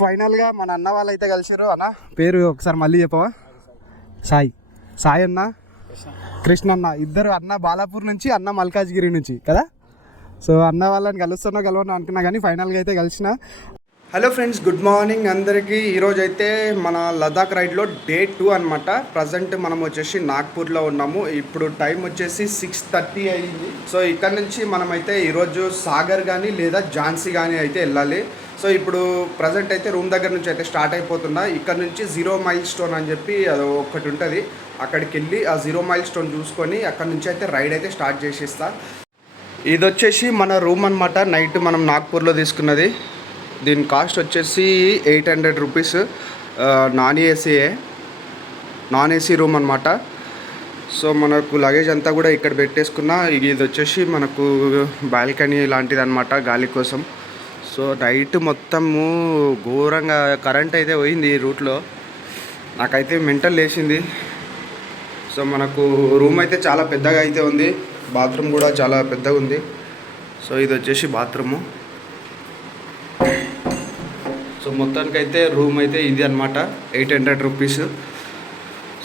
ఫైనల్గా మన అన్న వాళ్ళు అయితే కలిసారు. అన్న పేరు ఒకసారి మళ్ళీ చెప్పవా? సాయి అన్న, కృష్ణ అన్న, ఇద్దరు. అన్న బాలాపూర్ నుంచి, అన్న మల్కాజ్గిరి నుంచి కదా. సో అన్న వాళ్ళని కలవను అనుకున్నా కానీ ఫైనల్గా అయితే కలిసిన. హలో ఫ్రెండ్స్, గుడ్ మార్నింగ్ అందరికీ. ఈరోజు అయితే మన లదాఖ్ రైడ్లో డే 2 అనమాట. ప్రజెంట్ మనం వచ్చేసి నాగ్పూర్లో ఉన్నాము. ఇప్పుడు టైం వచ్చేసి 6:30 అయింది. సో ఇక్కడ నుంచి మనమైతే ఈరోజు సాగర్ కానీ లేదా ఝాన్సీ కానీ అయితే వెళ్ళాలి. సో ఇప్పుడు ప్రజెంట్ అయితే రూమ్ దగ్గర నుంచి అయితే స్టార్ట్ అయిపోతున్నా. ఇక్కడ నుంచి 0 మైల్ స్టోన్ అని చెప్పి అది ఒకటి ఉంటుంది. అక్కడికి వెళ్ళి ఆ 0 మైల్ స్టోన్ చూసుకొని అక్కడ నుంచి అయితే రైడ్ అయితే స్టార్ట్ చేసేస్తా. ఇది వచ్చేసి మన రూమ్ అనమాట. నైట్ మనం నాగ్పూర్లో తీసుకున్నది. దీని కాస్ట్ వచ్చేసి 800 రూపీస్. నాన్ ఏసీ రూమ్ అనమాట. సో మనకు లగేజ్ అంతా కూడా ఇక్కడ పెట్టేసుకున్నా. ఇది వచ్చేసి మనకు బాల్కనీ లాంటిది అనమాట, గాలి కోసం. సో నైట్ మొత్తము ఘోరంగా కరెంట్ అయితే పోయింది ఈ రూట్లో. నాకైతే మెంటల్ లేచింది. సో మనకు రూమ్ అయితే చాలా పెద్దగా అయితే ఉంది. బాత్రూమ్ కూడా చాలా పెద్దగా ఉంది. సో ఇది వచ్చేసి బాత్రూము. సో మొత్తానికైతే రూమ్ అయితే ఇది అనమాట, 800 రూపీస్.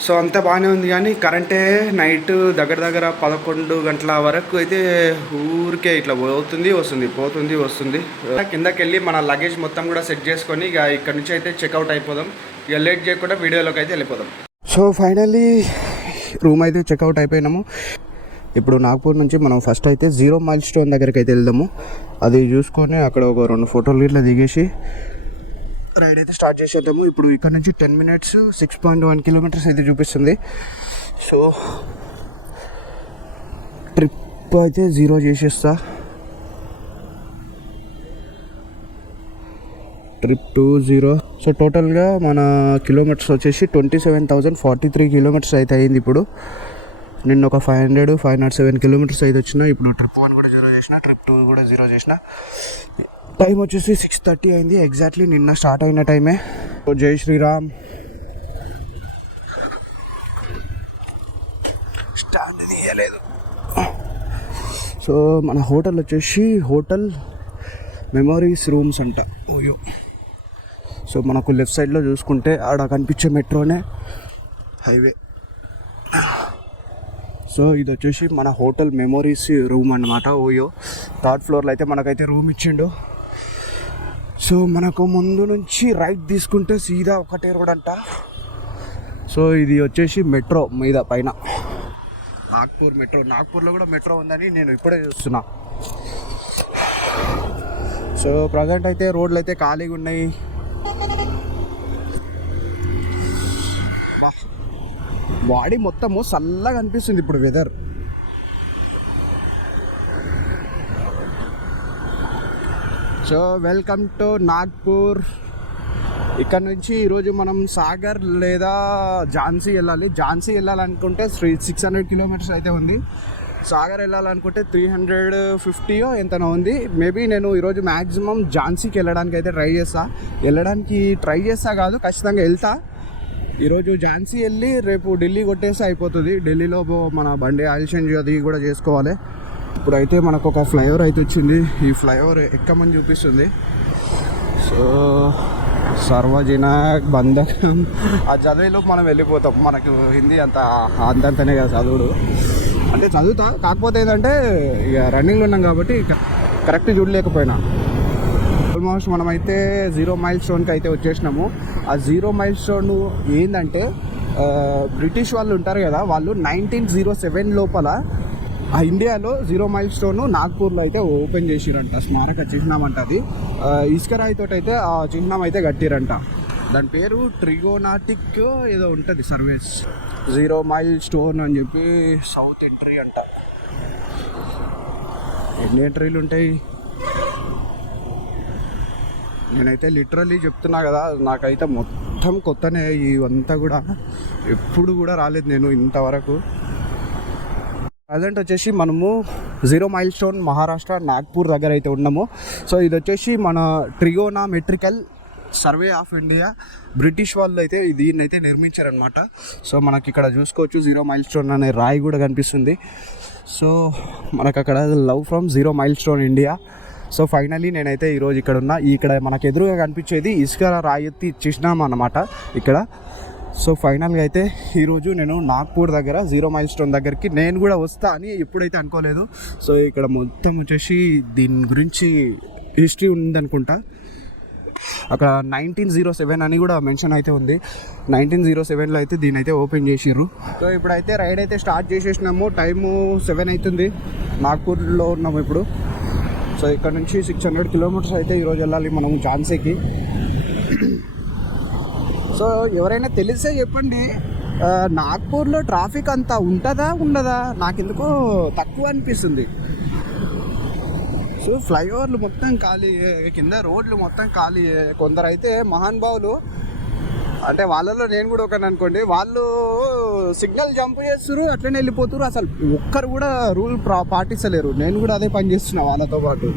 సో అంతా బాగానే ఉంది కానీ కరెంటే నైట్ దగ్గర 11 గంటల వరకు అయితే ఊరికే ఇట్లా పోతుంది వస్తుంది. కిందకి వెళ్ళి మన లగేజ్ మొత్తం కూడా సెట్ చేసుకొని ఇక ఇక్కడ నుంచి అయితే చెక్అవుట్ అయిపోదాం. ఇక లేట్ చేయకుండా వీడియోలోకి అయితే వెళ్ళిపోదాం. సో ఫైనల్లీ రూమ్ అయితే చెక్అవుట్ అయిపోయినాము. ఇప్పుడు నాగ్పూర్ నుంచి మనం ఫస్ట్ అయితే 0 మైల్ స్టోన్ దగ్గరికి అయితే వెళ్దాము. అది చూసుకొని అక్కడ ఒక 2 ఫోటోలు ఇట్లా దిగేసి రైడ్ అయితే స్టార్ట్ చేసేద్దాము. ఇప్పుడు ఇక్కడ నుంచి 10 మినిట్స్ 6.1 కిలోమీటర్స్ అయితే చూపిస్తుంది. సో ట్రిప్ అయితే 0 చేసేస్తా. ట్రిప్ 20. సో టోటల్గా మన కిలోమీటర్స్ వచ్చేసి 27,043 కిలోమీటర్స్ అయితే అయింది. ఇప్పుడు నిన్న ఒక 507 కిలోమీటర్స్ అయితే వచ్చిన. ఇప్పుడు ట్రిప్ 1 కూడా 0 చేసిన, ట్రిప్ 2 కూడా 0 చేసిన. టైం వచ్చేసి 6:30 అయింది. ఎగ్జాక్ట్లీ నిన్న స్టార్ట్ అయిన టైమే. జై శ్రీరామ్. స్టాండ్ తీయలేదు. సో మన హోటల్ వచ్చేసి హోటల్ మెమోరీస్ రూమ్స్ అంట. ఓయో. సో మనకు లెఫ్ట్ సైడ్లో చూసుకుంటే ఆడ కనిపించే మెట్రోనే హైవే. సో ఇది వచ్చేసి మన హోటల్ మెమోరీస్ రూమ్ అన్నమాట. ఓయో. 3rd ఫ్లోర్లో అయితే మనకైతే రూమ్ ఇచ్చిండు. సో మనకు ముందు నుంచి రైట్ తీసుకుంటే సీదా ఒకటే రోడ్ అంట. సో ఇది వచ్చేసి మెట్రో మీద పైన నాగ్పూర్ మెట్రో. నాగ్పూర్లో కూడా మెట్రో ఉందని నేను ఇప్పుడే చూస్తున్నా. సో ప్రజెంట్ అయితే రోడ్లు అయితే ఖాళీగా ఉన్నాయి. బాడీ మొత్తము చల్లగా అనిపిస్తుంది ఇప్పుడు weather. So welcome to Nagpur. ఇక్కడ నుంచి ఈరోజు మనం సాగర్ లేదా ఝాన్సీ వెళ్ళాలనుకుంటే 600 కిలోమీటర్స్ అయితే ఉంది. సాగర్ వెళ్ళాలనుకుంటే 350 ఎంతనో ఉంది. మేబీ నేను ఈరోజు మ్యాక్సిమం ఝాన్సీకి వెళ్ళడానికి అయితే ట్రై చేస్తా కాదు, ఖచ్చితంగా వెళ్తా. ఈరోజు ఝాన్సీ వెళ్ళి రేపు ఢిల్లీ కొట్టేస్తే అయిపోతుంది. ఢిల్లీలో మన బండి ఆయిల్ చేంజ్ అది కూడా చేసుకోవాలి. ఇప్పుడైతే మనకు ఒక ఫ్లైఓవర్ అయితే వచ్చింది. ఈ ఫ్లైఓవర్ ఎక్కమని చూపిస్తుంది. సో సార్వజనిక బంధకం ఆ చదివేలోపు మనం వెళ్ళిపోతాం. మనకు హిందీ అంతంతనే కదా చదువుడు, అంటే చదువుతా. కాకపోతే ఏంటంటే ఇక రన్నింగ్లో ఉన్నాం కాబట్టి కరెక్ట్ చూడలేకపోయినా. ఆల్మోస్ట్ మనమైతే 0 మైల్ స్టోన్కి అయితే వచ్చేసినాము. ఆ 0 మైల్ స్టోన్ ఏంటంటే బ్రిటిష్ వాళ్ళు ఉంటారు కదా, వాళ్ళు 1907 లోపల ఆ ఇండియాలో 0 మైల్ స్టోన్ నాగ్పూర్లో అయితే ఓపెన్ చేసిరంట. స్మారక చిహ్నం అంట. అది ఇసుకరాయితో అయితే ఆ చిహ్నం అయితే కట్టిరంట. దాని పేరు ట్రిగోనాటిక్ ఏదో ఉంటుంది సర్వీస్. 0 మైల్ స్టోన్ అని చెప్పి సౌత్ ఎంట్రీ అంట. ఎన్ని ఎంట్రీలు ఉంటాయి? నేనైతే లిటరల్లీ చెప్తున్నా కదా, నాకైతే మొత్తం కొత్తనే. ఇవంతా కూడా ఎప్పుడు కూడా రాలేదు నేను ఇంతవరకు. ప్రజెంట్ వచ్చేసి మనము 0 మైల్ స్టోన్ మహారాష్ట్ర నాగ్పూర్ దగ్గర అయితే ఉన్నాము. సో ఇది వచ్చేసి మన ట్రిగోనామెట్రికల్ సర్వే ఆఫ్ ఇండియా. బ్రిటిష్ వాళ్ళు అయితే దీన్ని అయితే నిర్మించారనమాట. సో మనకి ఇక్కడ చూసుకోవచ్చు 0 మైల్ స్టోన్ అనే రాయి కూడా కనిపిస్తుంది. సో మనకు అక్కడ love from 0 mile stone India so finally నేనైతే ఈరోజు ఇక్కడ ఉన్నా. ఇక్కడ మనకు ఎదురుగా కనిపించేది ఇసుక రాయెత్తి ఇచ్చేసినాం అన్నమాట ఇక్కడ. సో ఫైనల్గా అయితే ఈరోజు నేను నాగ్పూర్ దగ్గర 0 మైల్ స్టోన్ దగ్గరికి నేను కూడా వస్తా అని ఎప్పుడైతే అనుకోలేదు. సో ఇక్కడ మొత్తం వచ్చేసి దీని గురించి హిస్టరీ ఉందనుకుంటా. అక్కడ 1907 అని కూడా మెన్షన్ అయితే ఉంది. 1907లో అయితే దీని అయితే ఓపెన్ చేసిర్రు. సో ఇప్పుడైతే రైడ్ అయితే స్టార్ట్ చేసేసినాము. టైము 7 అవుతుంది. నాగ్పూర్లో ఉన్నాము ఇప్పుడు. సో ఇక్కడ నుంచి 600 కిలోమీటర్స్ అయితే ఈరోజు వెళ్ళాలి మనం ఝాన్సీకి. సో ఎవరైనా తెలిసే చెప్పండి, నాగ్పూర్లో ట్రాఫిక్ అంతా ఉంటుందా ఉండదా? నాకు ఎందుకో తక్కువ అనిపిస్తుంది. సో ఫ్లైఓవర్లు మొత్తం ఖాళీ, కింద రోడ్లు మొత్తం ఖాళీ. కొందరైతే మహానుభావులు, అంటే వాళ్ళలో నేను కూడా ఒకని అనుకోండి, వాళ్ళు సిగ్నల్ జంప్ చేస్తారు, అట్లనే వెళ్ళిపోతారు. అసలు ఒక్కరు కూడా రూల్ పాటిస్తలేరు. నేను కూడా అదే పని చేస్తున్నా వాళ్ళతో పాటు.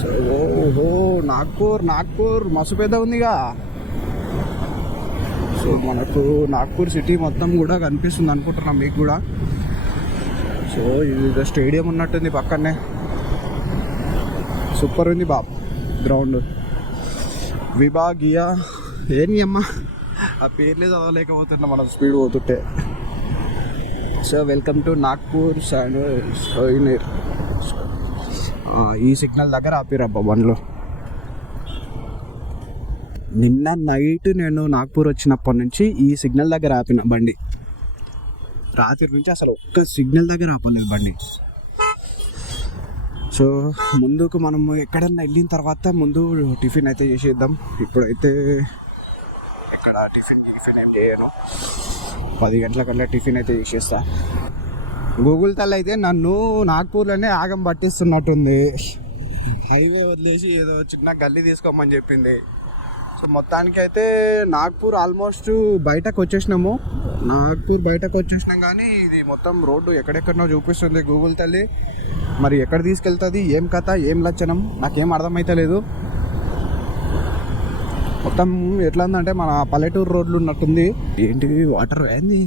సో ఓహో నాగ్పూర్ మస్తు పెద్ద ఉందిగా. సో మనకు నాగ్పూర్ సిటీ మొత్తం కూడా కనిపిస్తుంది అనుకుంటున్నాం మీకు కూడా. సో ఇది స్టేడియం ఉన్నట్టుంది పక్కనే. సూపర్ ఉంది బాబ్ గ్రౌండ్. విభాగీయ ఏని అమ్మ ఆ పేర్లే చదవలేకపోతున్నా మనం స్పీడ్ పోతుంటే. సో వెల్కమ్ టు నాగ్పూర్ సైనర్. ఈ సిగ్నల్ దగ్గర ఆపిరబ్బా బండ్లు. నిన్న నైట్ నేను నాగ్పూర్ వచ్చినప్పటి నుంచి ఈ సిగ్నల్ దగ్గర ఆపిన బండి. రాత్రి నుంచి అసలు ఒక్క సిగ్నల్ దగ్గర ఆపలేదు బండి. సో ముందుకు మనము ఎక్కడన్నా వెళ్ళిన తర్వాత ముందు టిఫిన్ అయితే చేసేద్దాం. ఇప్పుడైతే ఎక్కడ టిఫిన్ ఏం చేయను. 10 గంటల కల్లా టిఫిన్ అయితే చేసేస్తా. గూగుల్ తల్లి అయితే నన్ను నాగ్పూర్లోనే ఆగం పట్టిస్తున్నట్టుంది. హైవే వదిలేసి ఏదో చిన్న గల్లీ తీసుకోమని చెప్పింది. సో మొత్తానికి అయితే నాగ్పూర్ ఆల్మోస్ట్ బయటకు వచ్చేసినాము. కానీ ఇది మొత్తం రోడ్డు ఎక్కడెక్కడనో చూపిస్తుంది గూగుల్ తల్లి. మరి ఎక్కడ తీసుకెళ్తుంది, ఏం కథ, ఏం లక్షణం నాకేం అర్థమైతలేదు. మొత్తం ఎట్లా ఉందంటే మన పల్లెటూరు రోడ్లు ఉన్నట్టుంది. ఏంటివి వాటర్ ఏంది.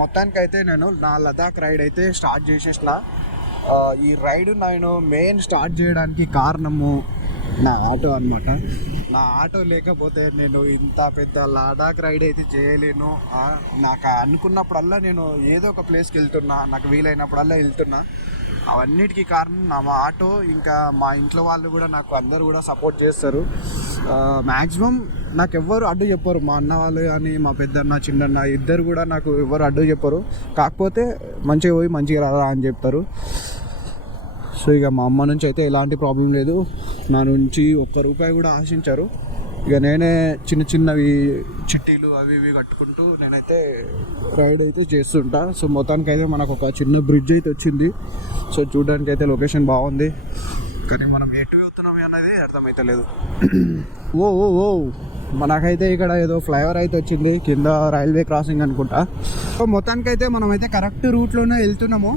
మొత్తానికైతే నేను నా లదాఖ్ రైడ్ అయితే స్టార్ట్ చేసేసిన. ఈ రైడ్ నేను మెయిన్ స్టార్ట్ చేయడానికి కారణము నా ఆటో అనమాట. నా ఆటో లేకపోతే నేను ఇంత పెద్ద లదాఖ్ రైడ్ అయితే చేయలేను. నాకు అనుకున్నప్పుడల్లా నేను ఏదో ఒక ప్లేస్కి వెళ్తున్నా, నాకు వీలైనప్పుడల్లా వెళ్తున్నా. అవన్నిటికీ కారణం నా ఆటో. ఇంకా మా ఇంట్లో వాళ్ళు కూడా నాకు అందరూ కూడా సపోర్ట్ చేస్తారు. మ్యాక్సిమం నాకు ఎవ్వరు అడ్డు చెప్పరు. మా అన్న వాళ్ళు కానీ మా పెద్దన్న చిన్నన్న ఇద్దరు కూడా నాకు ఎవరు అడ్డు చెప్పరు. కాకపోతే మంచిగా పోయి మంచిగా రాదా అని చెప్తారు. సో ఇక మా అమ్మ నుంచి అయితే ఎలాంటి ప్రాబ్లం లేదు. నా నుంచి ₹1 కూడా ఆశించారు. ఇక నేనే చిన్నవి చిట్టీలు అవి ఇవి కట్టుకుంటూ నేనైతే రైడ్ అయితే చేస్తుంటా. సో మొత్తానికి అయితే మనకు ఒక చిన్న బ్రిడ్జ్ అయితే వచ్చింది. సో చూడడానికి అయితే లొకేషన్ బాగుంది, కానీ మనం ఎటు వెళ్తున్నాం అనేది అర్థమైతలేదు. ఓ మనకైతే ఇక్కడ ఏదో ఫ్లైఓవర్ అయితే వచ్చింది, కింద రైల్వే క్రాసింగ్ అనుకుంటా. సో మొత్తానికైతే మనమైతే కరెక్ట్ రూట్లోనే వెళ్తున్నాము.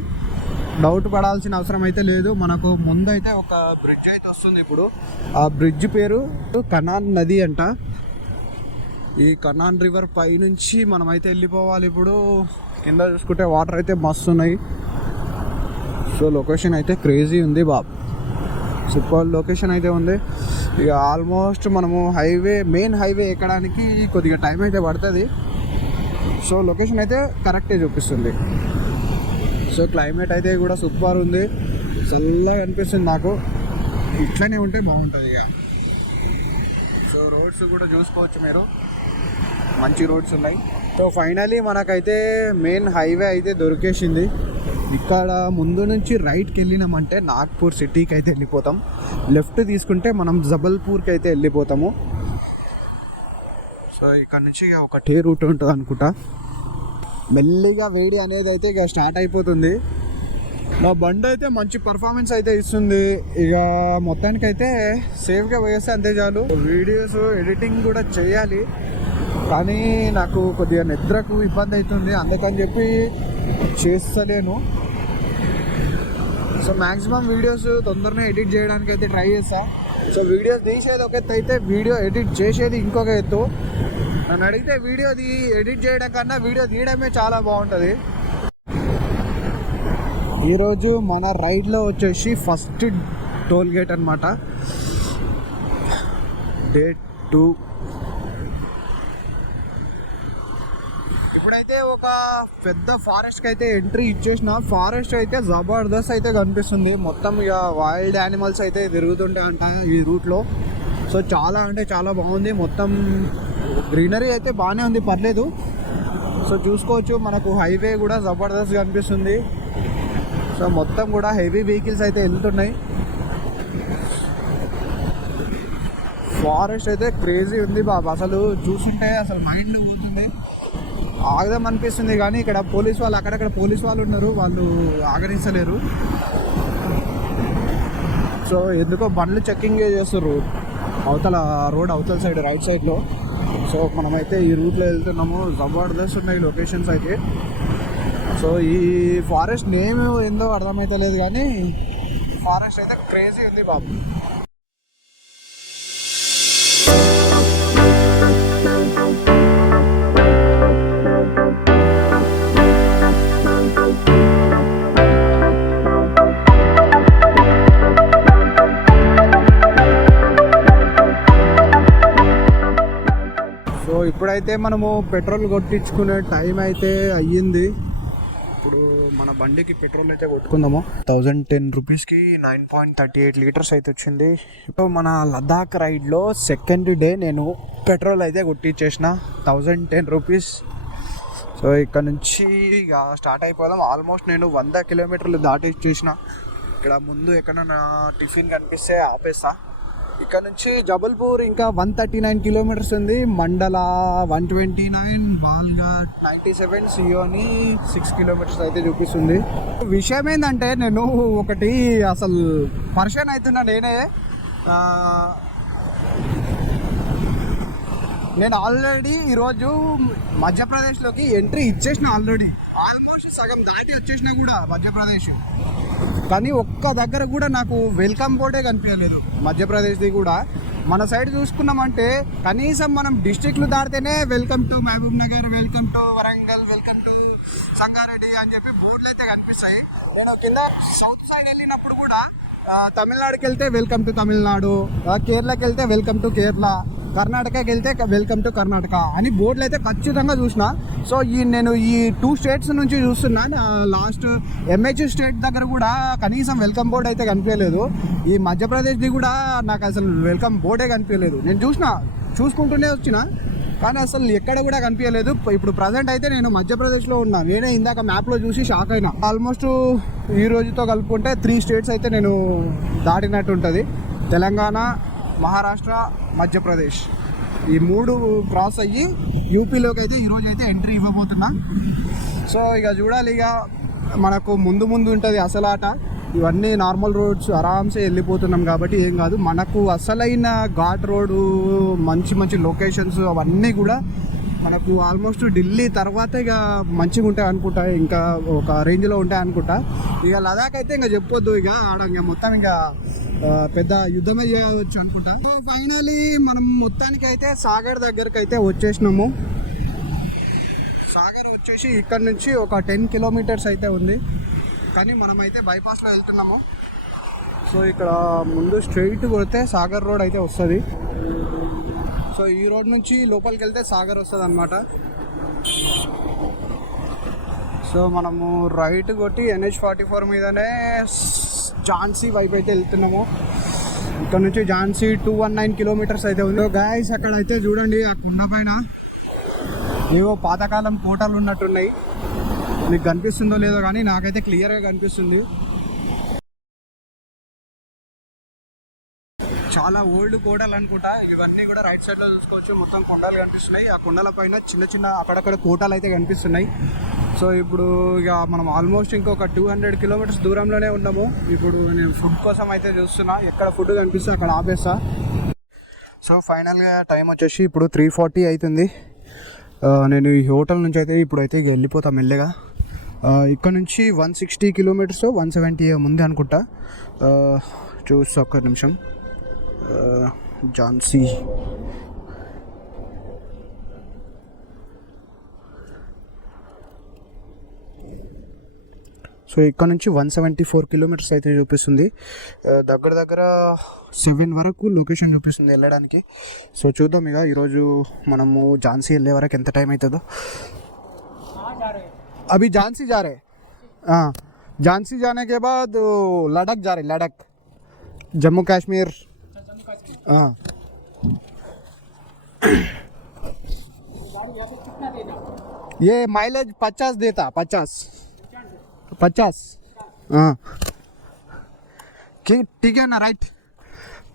డౌట్ పడాల్సిన అవసరం అయితే లేదు. మనకు ముందు అయితే ఒక బ్రిడ్జ్ అయితే వస్తుంది. ఇప్పుడు ఆ బ్రిడ్జ్ పేరు కనాన్ నది అంట. ఈ కనాన్ రివర్ పై నుంచి మనమైతే వెళ్ళిపోవాలి. ఇప్పుడు కింద చూసుకుంటే వాటర్ అయితే మస్తు ఉన్నాయి. సో లొకేషన్ అయితే క్రేజీ ఉంది బాబ్, సూపర్ లొకేషన్ అయితే ఉంది. ఇక ఆల్మోస్ట్ మనము మెయిన్ హైవే ఎక్కడానికి కొద్దిగా టైం అయితే పడుతుంది. సో లొకేషన్ అయితే కరెక్టే చూపిస్తుంది. సో క్లైమేట్ అయితే కూడా సూపర్ ఉంది, చల్లగా అనిపిస్తుంది నాకు. ఇట్లనే ఉంటే బాగుంటుంది ఇక. సో రోడ్స్ కూడా చూసుకోవచ్చు మీరు, మంచి రోడ్స్ ఉన్నాయి. సో ఫైనలీ మనకైతే మెయిన్ హైవే అయితే దొరికేసింది. ఇక్కడ ముందు నుంచి రైట్కి వెళ్ళినామంటే నాగ్పూర్ సిటీకి అయితే వెళ్ళిపోతాం. లెఫ్ట్ తీసుకుంటే మనం జబల్పూర్కి అయితే వెళ్ళిపోతాము. సో ఇక్కడ నుంచి ఒకటే రూట్ ఉంటుంది అనుకుంటా. మెల్లిగా వేడి అనేది అయితే ఇక స్టార్ట్ అయిపోతుంది. నా బండి అయితే మంచి పర్ఫార్మెన్స్ అయితే ఇస్తుంది. ఇక మొత్తానికైతే సేఫ్గా పోయేస్తే అంతే చాలు. వీడియోస్ ఎడిటింగ్ కూడా చేయాలి, కానీ నాకు కొద్దిగా నిద్రకు ఇబ్బంది అవుతుంది, అందుకని చెప్పి చేస్తలేను. సో మ్యాక్సిమం వీడియోస్ తొందరనే ఎడిట్ చేయడానికి అయితే ట్రై చేస్తా. సో వీడియోస్ తీసేది ఒక ఎత్తు అయితే వీడియో ఎడిట్ చేసేది ఇంకొక ఎత్తు. నన్ను అడిగితే ఎడిట్ చేయడం కన్నా వీడియో తీయడమే చాలా బాగుంటుంది. ఈరోజు మన రైడ్లో వచ్చేసి ఫస్ట్ టోల్ గేట్ అనమాట, డే 2. ఇప్పుడైతే ఒక పెద్ద ఫారెస్ట్కి అయితే ఎంట్రీ ఇచ్చేసిన. ఫారెస్ట్ అయితే జబర్దస్త్ అయితే కనిపిస్తుంది. మొత్తం ఇక వైల్డ్ యానిమల్స్ అయితే తిరుగుతుంటాయి అంట ఈ రూట్లో. సో చాలా అంటే చాలా బాగుంది. మొత్తం గ్రీనరీ అయితే బాగానే ఉంది, పర్లేదు. సో చూసుకోవచ్చు, మనకు హైవే కూడా జబర్దస్త్ కనిపిస్తుంది. సో మొత్తం కూడా హెవీ వెహికల్స్ అయితే వెళ్తున్నాయి. ఫారెస్ట్ అయితే క్రేజీ ఉంది బాబు, అసలు చూస్తుంటే అసలు మైండ్ పోతుంది, ఆగదాం అనిపిస్తుంది. కానీ ఇక్కడ పోలీస్ వాళ్ళు, అక్కడక్కడ పోలీస్ వాళ్ళు ఉన్నారు, వాళ్ళు ఆగరించలేరు. సో ఎందుకో బండ్లు చెక్కింగ్ చేస్తారు అవతల రోడ్ అవతల సైడ్, రైట్ సైడ్లో. సో మనమైతే ఈ రూట్లో వెళ్తున్నాము. జబర్దస్త్ ఉన్నాయి లొకేషన్స్ అయితే. సో ఈ ఫారెస్ట్ నేమ్ ఏందో అర్థమైతే లేదు, కానీ ఫారెస్ట్ అయితే క్రేజీ ఉంది బాబు. సో ఇప్పుడైతే మనము పెట్రోల్ కొట్టించుకునే టైం అయితే అయ్యింది. ఇప్పుడు మన బండికి పెట్రోల్ అయితే కొట్టుకుందాము. 1010 రూపీస్కి 9.38 లీటర్స్ అయితే వచ్చింది. ఇప్పుడు మన లదాఖ్ రైడ్లో సెకండ్ డే నేను పెట్రోల్ అయితే కొట్టించేసిన 1010 రూపీస్. సో ఇక్కడ నుంచి ఇక స్టార్ట్ అయిపోదాం. ఆల్మోస్ట్ నేను 100 కిలోమీటర్లు దాటి ఇచ్చేసిన. ఇక్కడ ముందు ఎక్కడన్నా టిఫిన్ కనిపిస్తే ఆపేస్తా. ఇక్కడ నుంచి జబల్పూర్ ఇంకా 139 కిలోమీటర్స్ ఉంది. మండల 129, బాల్ఘాట్ 97, సియోని 6 కిలోమీటర్స్ అయితే చూపిస్తుంది. విషయం ఏంటంటే నేను ఒకటి అసలు పర్షన్ అవుతున్నా నేను ఆల్రెడీ ఈరోజు మధ్యప్రదేశ్లోకి ఎంట్రీ ఇచ్చేసిన. ఆల్మోస్ట్ సగం దాటి వచ్చేసినా కూడా మధ్యప్రదేశ్, కానీ ఒక్క దగ్గర కూడా నాకు వెల్కమ్ బోర్డే కనిపించలేదు మధ్యప్రదేశ్ది కూడా. మన సైడ్ చూసుకున్నామంటే కనీసం మనం డిస్ట్రిక్ట్లు దాటితేనే welcome to Mahabubnagar, welcome to Warangal, welcome to Sangareddy అని చెప్పి బోర్డులు అయితే కనిపిస్తాయి. నేను కింద సౌత్ సైడ్ వెళ్ళినప్పుడు కూడా తమిళనాడుకి వెళ్తే వెల్కమ్ టు తమిళనాడు, కేరళకి వెళ్తే వెల్కమ్ టు కేరళ, కర్ణాటకకి వెళ్తే వెల్కమ్ టు కర్ణాటక అని బోర్డులు అయితే ఖచ్చితంగా చూసిన. సో నేను ఈ 2 స్టేట్స్ నుంచి చూస్తున్నా. లాస్ట్ ఎంహెచ్ స్టేట్ దగ్గర కూడా కనీసం వెల్కమ్ బోర్డు అయితే కనిపించలేదు. ఈ మధ్యప్రదేశ్ది కూడా నాకు అసలు వెల్కమ్ బోర్డే కనిపించలేదు. నేను చూసుకుంటూనే వచ్చిన, కానీ అసలు ఎక్కడ కూడా కనిపించలేదు. ఇప్పుడు ప్రజెంట్ అయితే నేను మధ్యప్రదేశ్లో ఉన్నా. నేనే ఇందాక మ్యాప్లో చూసి షాక్ అయినా. ఆల్మోస్ట్ ఈ రోజుతో కలుపుకుంటే 3 స్టేట్స్ అయితే నేను దాటినట్టు ఉంటుంది. తెలంగాణ, మహారాష్ట్ర, మధ్యప్రదేశ్, ఈ 3 క్రాస్ అయ్యి యూపీలోకి అయితే ఈరోజు అయితే ఎంట్రీ ఇవ్వబోతున్నా. సో ఇక చూడాలి, ఇక మనకు ముందు ఉంటుంది అసలు ఆట. ఇవన్నీ నార్మల్ రోడ్స్, ఆరామ్సే వెళ్ళిపోతున్నాం కాబట్టి ఏం కాదు. మనకు అసలైన ఘాట్ రోడ్డు, మంచి లొకేషన్స్ అవన్నీ కూడా మనకు ఆల్మోస్ట్ ఢిల్లీ తర్వాత ఇక మంచిగా ఉంటాయి అనుకుంటా, ఇంకా ఒక రేంజ్లో ఉంటాయి అనుకుంటా. ఇక లదాఖ్ అయితే ఇంకా చెప్పొద్దు, ఇక ఆడ ఇంకా మొత్తం ఇంకా పెద్ద యుద్ధమే చేయవచ్చు అనుకుంటా. సో ఫైనలీ మనం మొత్తానికి అయితే సాగర్ దగ్గరకు అయితే వచ్చేసినాము. సాగర్ వచ్చేసి ఇక్కడ నుంచి ఒక 10 కిలోమీటర్స్ అయితే ఉంది, కానీ మనమైతే బైపాస్లో వెళ్తున్నాము. సో ఇక్కడ ముందు స్ట్రైట్ కొడితే సాగర్ రోడ్ అయితే వస్తుంది. సో ఈ రోడ్ నుంచి లోపలికి వెళ్తే సాగర్ వస్తుంది అన్నమాట. సో మనము రైట్ కొట్టి NH44 మీదనే ఝాన్సీ వైపు అయితే వెళ్తున్నాము. ఇక్కడ నుంచి ఝాన్సీ 219 కిలోమీటర్స్ అయితే ఉంది. గాయస్ అక్కడ అయితే చూడండి, ఆ కొండ పైన ఏవో పాతకాలం కోటలు ఉన్నట్టున్నాయి. మీకు కనిపిస్తుందో లేదో కానీ నాకైతే క్లియర్గా కనిపిస్తుంది. చాలా ఓల్డ్ కోటలు అనుకుంటా. ఇవన్నీ కూడా రైట్ సైడ్లో చూసుకోవచ్చు, మొత్తం కొండలు కనిపిస్తున్నాయి. ఆ కొండల పైన చిన్న అక్కడక్కడ కోటలు అయితే కనిపిస్తున్నాయి. సో ఇప్పుడు ఇక మనం ఆల్మోస్ట్ ఇంకొక 200 కిలోమీటర్స్ దూరంలోనే ఉన్నాము. ఇప్పుడు నేను ఫుడ్ కోసం అయితే చూస్తున్నా, ఎక్కడ ఫుడ్ కనిపిస్తే అక్కడ ఆపేస్తా. సో ఫైనల్గా టైం వచ్చేసి ఇప్పుడు 3:40 అవుతుంది. నేను ఈ హోటల్ నుంచి అయితే ఇప్పుడైతే ఇక వెళ్ళిపోతాం మెల్లగా. ఇక్కడ నుంచి 160 కిలోమీటర్స్ 170 ముందే అనుకుంటా. చూస్తా ఒక్క నిమిషం. ఝాన్సీ సో సో ఇక్కడ నుంచి 174 కిలోమీటర్స్ అయితే చూపిస్తుంది. దగ్గర దగ్గర 7 వరకు లొకేషన్ చూపిస్తుంది వెళ్ళడానికి. సో చూద్దాం ఇక ఈరోజు మనము ఝాన్సీ వెళ్ళే వరకు ఎంత టైం అవుతుందో. अभी झांसी जा रहे, हाँ झांसी जाने के बाद लद्दाख जा रहे, लद्दाख जम्मू कश्मीर. हाँ ये माइलेज 50 देता, 50. हाँ ठीक है ना, రైట్.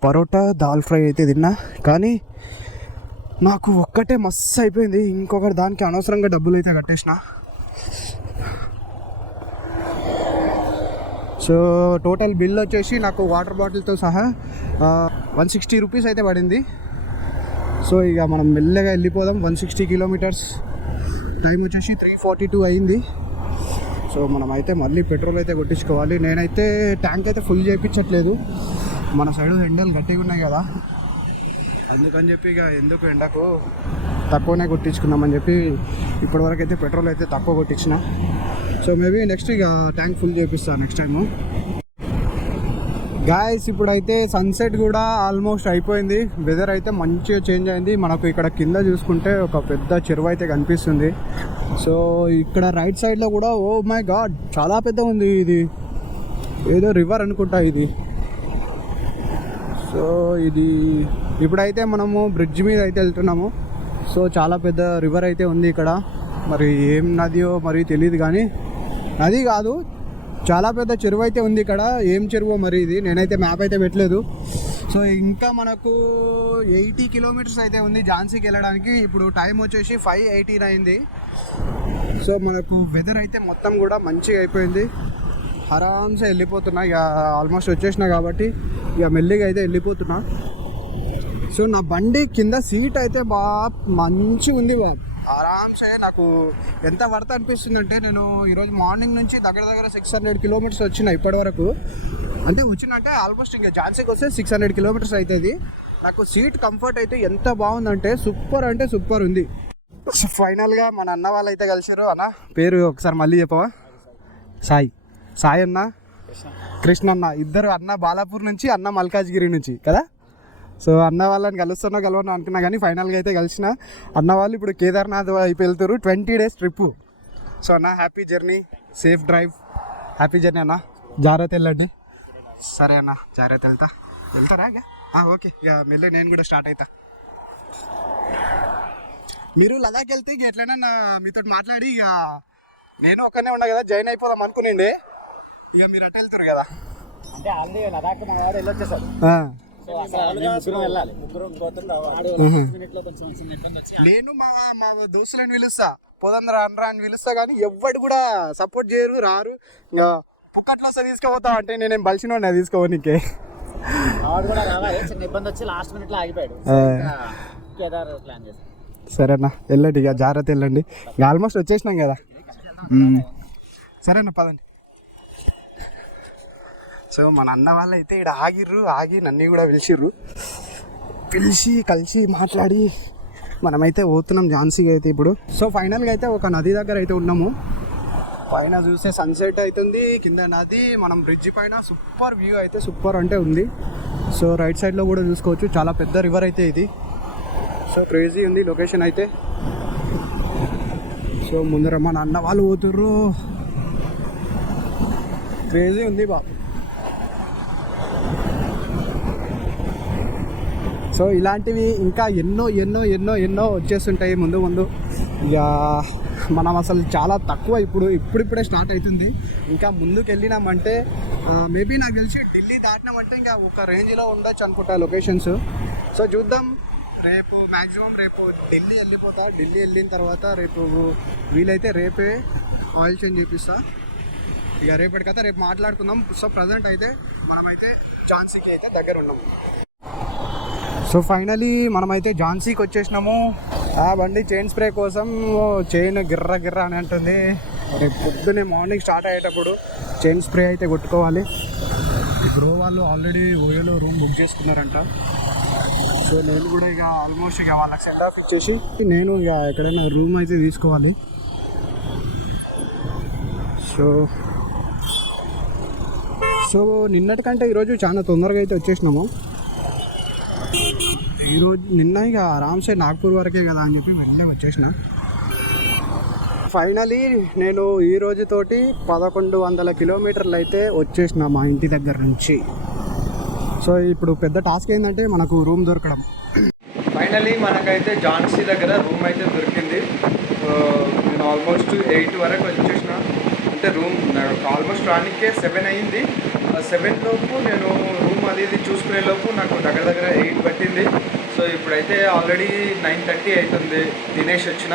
పరోటా దాల్ ఫ్రై అయితే తిన్నా, కానీ నాకు ఒక్కటే మస్తు అయిపోయింది. ఇంకొకటి దానికి అనవసరంగా డబ్బులు అయితే కట్టేసిన. సో టోటల్ బిల్ వచ్చేసి నాకు వాటర్ బాటిల్తో సహా 160 రూపీస్ అయితే పడింది. సో ఇక మనం మెల్లగా వెళ్ళిపోదాం. 160 కిలోమీటర్స్, టైం వచ్చేసి 3:42 అయింది. సో మనం అయితే మళ్ళీ పెట్రోల్ అయితే కొట్టించుకోవాలి. నేనైతే ట్యాంక్ అయితే ఫుల్ చేయించట్లేదు, మన సైడ్ ఎండలు గట్టిగా ఉన్నాయి కదా, అందుకని చెప్పి ఇక ఎందుకు ఎండకు తక్కువనే కొట్టించుకున్నామని చెప్పి ఇప్పటివరకు అయితే పెట్రోల్ అయితే తక్కువ కొట్టించిన. సో మేబీ నెక్స్ట్ ఇక ట్యాంక్ ఫుల్ చేపిస్తాను నెక్స్ట్ టైము. గాయస్ ఇప్పుడైతే సన్సెట్ కూడా ఆల్మోస్ట్ అయిపోయింది. వెదర్ అయితే మంచిగా చేంజ్ అయింది. మనకు ఇక్కడ కింద చూసుకుంటే ఒక పెద్ద చెరువు అయితే కనిపిస్తుంది. సో ఇక్కడ రైట్ సైడ్లో కూడా ఓ మై గాడ్ చాలా పెద్ద ఉంది. ఇది ఏదో రివర్ అనుకుంటా ఇది. సో ఇది ఇప్పుడైతే మనము బ్రిడ్జ్ మీద అయితే వెళ్తున్నాము. సో చాలా పెద్ద రివర్ అయితే ఉంది ఇక్కడ. మరి ఏం నదియో మరి తెలియదు, కానీ నది కాదు, చాలా పెద్ద చెరువు అయితే ఉంది ఇక్కడ. ఏం చెరువో మరి ఇది, నేనైతే మ్యాప్ అయితే పెట్టలేదు. సో ఇంకా మనకు 80 కిలోమీటర్స్ అయితే ఉంది ఝాన్సీకి వెళ్ళడానికి. ఇప్పుడు టైం వచ్చేసి 5:18 అయింది. సో మనకు వెదర్ అయితే మొత్తం కూడా మంచిగా అయిపోయింది. ఆరామ్సే వెళ్ళిపోతున్నా. ఇక ఆల్మోస్ట్ వచ్చేసిన కాబట్టి ఇక మెల్లిగా అయితే వెళ్ళిపోతున్నా. సో నా బండి కింద సీట్ అయితే బాగా మంచిగా ఉంది బాబు. ఆరామ్సే నాకు ఎంత వర్త్ అనిపిస్తుంది అంటే, నేను ఈరోజు మార్నింగ్ నుంచి దగ్గర దగ్గర 600 కిలోమీటర్స్ వచ్చిన ఇప్పటి వరకు. అంటే వచ్చినంటే ఆల్మోస్ట్ ఇంకా ఝాన్సీకి వస్తే 600 కిలోమీటర్స్ అవుతుంది. నాకు సీట్ కంఫర్ట్ అయితే ఎంత బాగుందంటే సూపర్ అంటే సూపర్ ఉంది. సో ఫైనల్గా మన అన్న వాళ్ళు అయితే కలిసారు. అన్న పేరు ఒకసారి మళ్ళీ చెప్పవా? సాయి అన్న, కృష్ణ అన్న, ఇద్దరు. అన్న బాలాపూర్ నుంచి, అన్న మల్కాజ్గిరి నుంచి కదా. సో అన్న వాళ్ళని కలవను అనుకున్నా, కానీ ఫైనల్గా అయితే కలిసిన. అన్న వాళ్ళు ఇప్పుడు కేదార్నాథ్ వైపు వెళ్తారు, 20 days ట్రిప్పు. సో అన్న happy journey, safe drive, happy journey అన్న. జాగ్రత్త వెళ్ళండి. సరే అన్న, జాగ్రత్త వెళ్తారా ఇక? ఓకే, ఇక మెల్లి నేను కూడా స్టార్ట్ అవుతా. మీరు లదాఖ్ వెళ్తే ఇక ఎట్లయినా మీతో మాట్లాడి ఇక నేను ఒక్కనే ఉన్నా కదా, జాయిన్ అయిపోదాం అనుకునేండి. ఇక మీరు అటు వెళ్తారు కదా, అంటే ఆల్రెడీ లదాఖ్ మా వాడు వెళ్ళొచ్చేసాడు. నేను మా దోస్తులను పిలుస్తా, పోదంద రానరా అని పిలుస్తా, కానీ ఎవ్వడు కూడా సపోర్ట్ చేయరు, రారు. ఇంకా పుక్కట్లో వస్తే తీసుకుపోతావు అంటే నేనేం బలిసిన తీసుకోవు నీకే. వాడు కూడా రావాలి, చిన్న ఇబ్బంది వచ్చి లాస్ట్ మినిట్ లో ఆగిపోయాడు. కేదార్ ప్లాన్ చేస్తాం. సరేనా, వెళ్ళండి ఇక, జాగ్రత్త వెళ్ళండి. ఇక ఆల్మోస్ట్ వచ్చేసినాం కదా. సరేనా, పదండి. సో మన అన్న వాళ్ళు అయితే ఇక్కడ ఆగి నన్ను కూడా పిలిచి కలిసి మాట్లాడి మనమైతే పోతున్నాం ఝాన్సీకి అయితే ఇప్పుడు. సో ఫైనల్గా అయితే ఒక నది దగ్గర అయితే ఉన్నాము. పైన చూస్తే సన్సెట్ అవుతుంది, కింద నది, మనం బ్రిడ్జ్ పైన సూపర్ వ్యూ అయితే సూపర్ అంటే ఉంది. సో రైట్ సైడ్లో కూడా చూసుకోవచ్చు, చాలా పెద్ద రివర్ అయితే ఇది. సో క్రేజీ ఉంది లొకేషన్ అయితే. సో ముందర మన అన్న వాళ్ళు పోతుర్రు, క్రేజీ ఉంది బాబు. సో ఇలాంటివి ఇంకా ఎన్నో ఎన్నో ఎన్నో ఎన్నో వచ్చేస్తుంటాయి ముందు. ఇక మనం అసలు చాలా తక్కువ ఇప్పుడిప్పుడే స్టార్ట్ అవుతుంది. ఇంకా ముందుకు వెళ్ళినామంటే మేబీ నాకు తెలిసి ఢిల్లీ దాటినామంటే ఇంకా ఒక రేంజ్లో ఉండొచ్చు అనుకుంటా లొకేషన్స్. సో చూద్దాం, రేపు మ్యాక్సిమం రేపు ఢిల్లీ వెళ్ళిపోతా. ఢిల్లీ వెళ్ళిన తర్వాత రేపు వీలైతే రేపే ఆయిల్ చేంజ్ చేపిస్తా. ఇక రేపటికైతే రేపు మాట్లాడుకుందాం. సో ప్రజెంట్ అయితే మనమైతే ఝాన్సీకి అయితే దగ్గర ఉన్నాము. సో ఫైనలీ మనమైతే ఝాన్సీకి వచ్చేసినాము. ఆ బండి చైన్ స్ప్రే కోసం చైన్ గిర్ర అని అంటుంది. రేపు పొద్దున్నే మార్నింగ్ స్టార్ట్ అయ్యేటప్పుడు చైన్ స్ప్రే అయితే కొట్టుకోవాలి. బ్రో వాళ్ళు ఆల్రెడీ ఓయోలో రూమ్ బుక్ చేసుకున్నారంట. సో నేను కూడా ఇక ఆల్మోస్ట్ ఇక వాళ్ళకి సెండ్ ఆఫ్ ఇచ్చేసి నేను ఇక ఎక్కడైనా రూమ్ అయితే తీసుకోవాలి. సో సో నిన్నటికంటే ఈరోజు చాలా తొందరగా అయితే వచ్చేసినాము. ఈరోజు నిన్న ఇక ఆరామ్సే నాగ్పూర్ వరకే కదా అని చెప్పి వెళ్ళి వచ్చేసిన. ఫైనలీ నేను ఈ రోజుతోటి 1100 కిలోమీటర్లు అయితే వచ్చేసిన మా ఇంటి దగ్గర నుంచి. సో ఇప్పుడు పెద్ద టాస్క్ ఏంటంటే మనకు రూమ్ దొరకడం. ఫైనలీ మనకైతే ఝాన్సీ దగ్గర రూమ్ అయితే దొరికింది. నేను ఆల్మోస్ట్ 8 వరకు వచ్చేసిన. అంటే రూమ్ ఆల్మోస్ట్ రానికే 7 అయింది. 7 లోపు నేను రూమ్ అది ఇది చూసుకునే లోపు నాకు దగ్గర దగ్గర 8 పట్టింది. సో ఇప్పుడైతే ఆల్రెడీ 9:30 అవుతుంది. తినేసి వచ్చిన.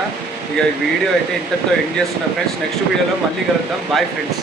ఇక వీడియో అయితే ఇంతటితో ఎండ్ చేస్తున్నా ఫ్రెండ్స్. నెక్స్ట్ వీడియోలో మళ్ళీ కలుద్దాం. Bye friends.